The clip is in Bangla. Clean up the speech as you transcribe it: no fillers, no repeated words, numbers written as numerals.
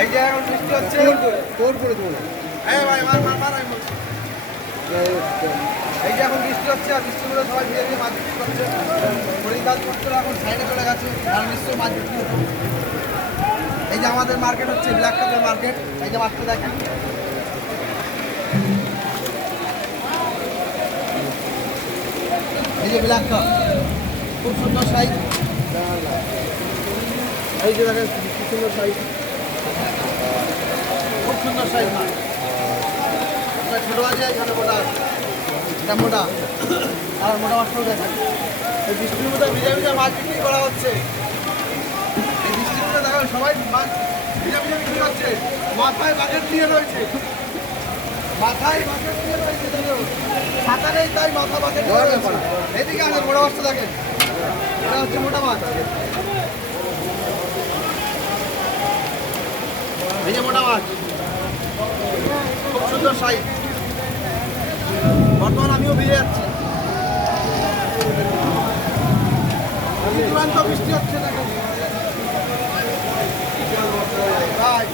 এই যে এখন বৃষ্টি হচ্ছে তোর করে দেবো এই যে এখন বৃষ্টি হচ্ছে আর বৃষ্টি করে সবাই ধীরে ধীরে মাছ বিক্রি করছে পরিকাজপত্র এখন সাইডে চলে গেছে আর নিশ্চয়ই মাছ বিক্রি হতো। এই যে আমাদের মার্কেট হচ্ছে ব্ল্যাক কাপের মার্কেট। এই যে মাছটা দেখেন, এই যে ব্ল্যাক কাপ খুব সুন্দর সাইজ। এই যে দেখেন কি সুন্দর সাইজ, খুব সুন্দর সাইজ মাছ। ছোটো আছে এখানে মোটা, এটা মোটা আর মোটা মাছটাও দেখেন। এই বৃষ্টির মধ্যে ভিজা ভিজা মাছ বিক্রি করা হচ্ছে। এই বৃষ্টির মধ্যে দেখেন সবাই মাছ ভিজা ভিজা বিক্রি করছে। মাথায় বাকেট নিয়ে রয়েছে, মাথায় বাকেট নিয়ে রয়েছে, ছাতা নেই তাই মাথা বাকেট নিয়ে রয়েছে। এদিকে আসেন, মোটা মাছটা দেখেন, এটা হচ্ছে মোটা মাছ। এই যে মোটা মাছ, খুব সুন্দর সাইজ। বর্তমান আমিও ভিজে যাচ্ছি, দুরান্ত বৃষ্টি হচ্ছে দেখেন ভাই।